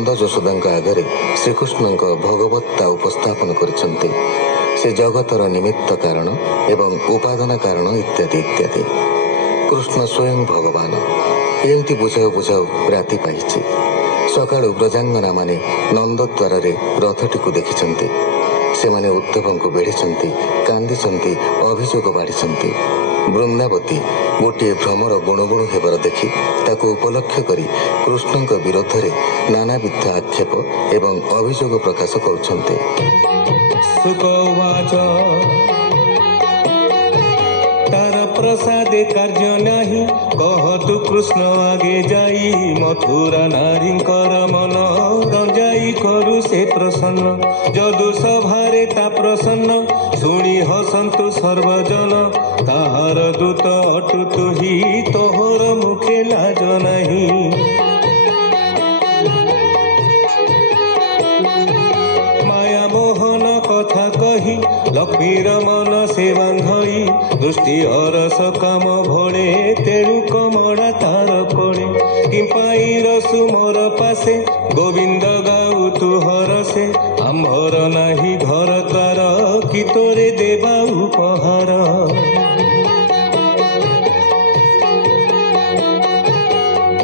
नंद यशोदा आगे श्रीकृष्ण भगवत्ता उपस्थापन करछन्ति। से जगतर निमित्त कारण एवं उपादान कारण इत्यादि इत्यादि। कृष्ण स्वयं भगवान एमती बुझाऊ बुझाऊ राति पाइछि। सकाळु ब्रजांगना माने नंदद्वार रथटी देखिछन्ति। सेमाने उद्धव को बेढ़िछन्ति, कांदिछन्ति, अभियोग बाढ़िछन्ति। वृंदावती गोटे भ्रमर गुणुगुणु हेबार देखि ताकू उपलक्ष्य करी कृष्णଙ୍କ विरोधरे नानाविध आक्षेप एवं अभियोग प्रकाश करुछन्ति। सुकवाच तार प्रसादे कार्य नाही, कहतु कृष्ण आगे जाई, मथुरा नारींकर मन रंजाई करू से प्रसन्न। जदु सभारे ता प्रसन्न शुणी हसन्तु सर्वजन, ताहार दूत अटु तुही तोहर मुखे लाज नाही। माया मोहन कथा कही लक्ष्मीर मन से बांधई, दृष्टि अरस काम भोले तेरु कमड़ा तार पड़े। किंपाई रसु मोर पासे गोविंद गाऊ तु हरसे, आम्भर नाही घर द्वार कि तोरे देवा उपहार।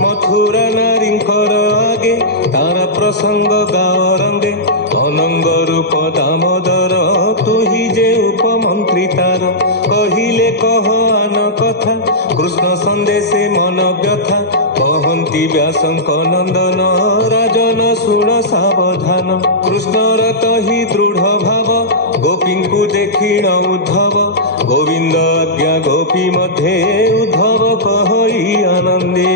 मथुरा नारींकर आगे तारा प्रसंग गाओ रंगे, अनंग रूप दामोदर तुही जे उपमंत्री तार। कहिले कह आन कथा कृष्ण संदेशे मन व्यथा, कहन्ति व्यासंक नंदन राजन शुण सावधान। कृष्णर तहि दृढ़ भाव गोपींकु देखिण उद्धव, गोविंद आज्ञा गोपी मध्ये उद्धव कहई आनंदे।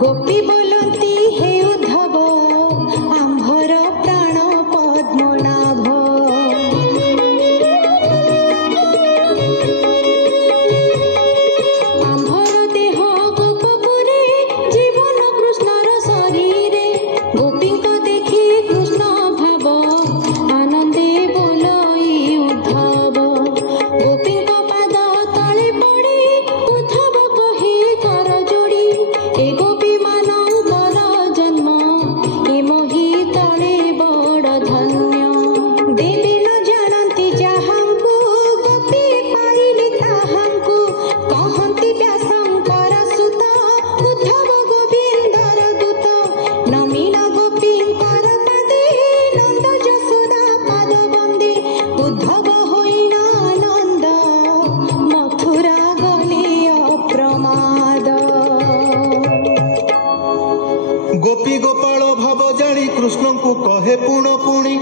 ଗୋପୀ ବୋଲନ୍ତି ହେ ଉଦ୍ଧବ ଆମ୍ଭର ପ୍ରାଣ ପଦ୍ମନାଭ। ଆମ୍ଭର ଦେହ ଗୋପପୁରେ ଜୀବନ କୃଷ୍ଣର ଶରୀରେ। ଗୋପୀଙ୍କ ଦେଖି କୃଷ୍ଣ ଭାବ ଆନନ୍ଦେ ବୋଲଇ ଉଦ୍ଧବ। ଗୋପୀଙ୍କ ପାଦ ତଳେ ପଡ଼ି ଉଦ୍ଧବ କହି କର ଯୋଡ଼ି ଏ ଗୋପୀ ମାନଙ୍କର ଜନ୍ମ ଏ ମୋହି ତଳେ ବଡ଼ ଧନ୍ୟ। ଦେବୀ ନ ଜାଣନ୍ତି ଯାହାଙ୍କୁ ଗୋପୀ ପାଇଲେ ତାହାଙ୍କୁ କହନ୍ତି ବ୍ୟାସଙ୍କର ସୁତ ଉଦ୍ଧବ ଗୋବିନ୍ଦର ଦୂତ। ନମିଳ ଗୋପୀଙ୍କର ପାଦେ ନନ୍ଦ ଯଶୋଦା ପାଦ ବନ୍ଦେ। ଉଦ୍ଧବ ହୋଇନ ନନ୍ଦ ମଥୁରା ଗଲେ ଅପ୍ରମାଦ। ଗୋପୀ ଗୋପାଳ ଭାବ ଜାଣି କୃଷ୍ଣଙ୍କୁ କହେ ପୁଣ ପୁଣି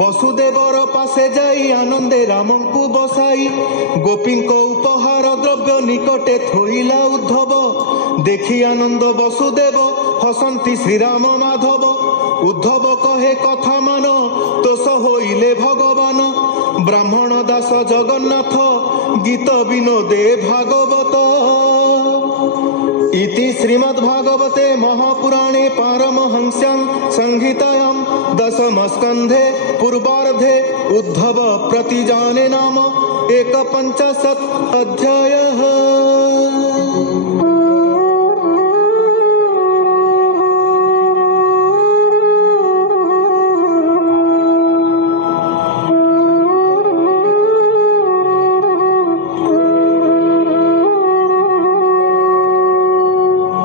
ବସୁଦେବର ପାଶେ ଯାଇ ଆନନ୍ଦେ ରାମଙ୍କୁ ବସାଇ ଗୋପୀଙ୍କ ଉପହାର ଦ୍ରବ୍ୟ ନିକଟେ ଥୋଇଲା ଉଦ୍ଧବ। ଦେଖି ଆନନ୍ଦ ବସୁଦେବ ହସନ୍ତି ଶ୍ରୀରାମ ମାଧବ। ଉଦ୍ଧବ କହେ କଥା ମାନ ତୋଷ ହୋଇଲେ ଭଗବାନ। ବ୍ରାହ୍ମଣ ଦାସ ଜଗନ୍ନାଥ ଗୀତ ବିନୋଦେ ଭାଗବତ। इति श्रीमद्भागवते महापुराणे पारमहंस्यां संहितायां दशमस्कन्धे पूर्वार्धे उद्धव प्रतिजाने नाम 51 अध्यायः।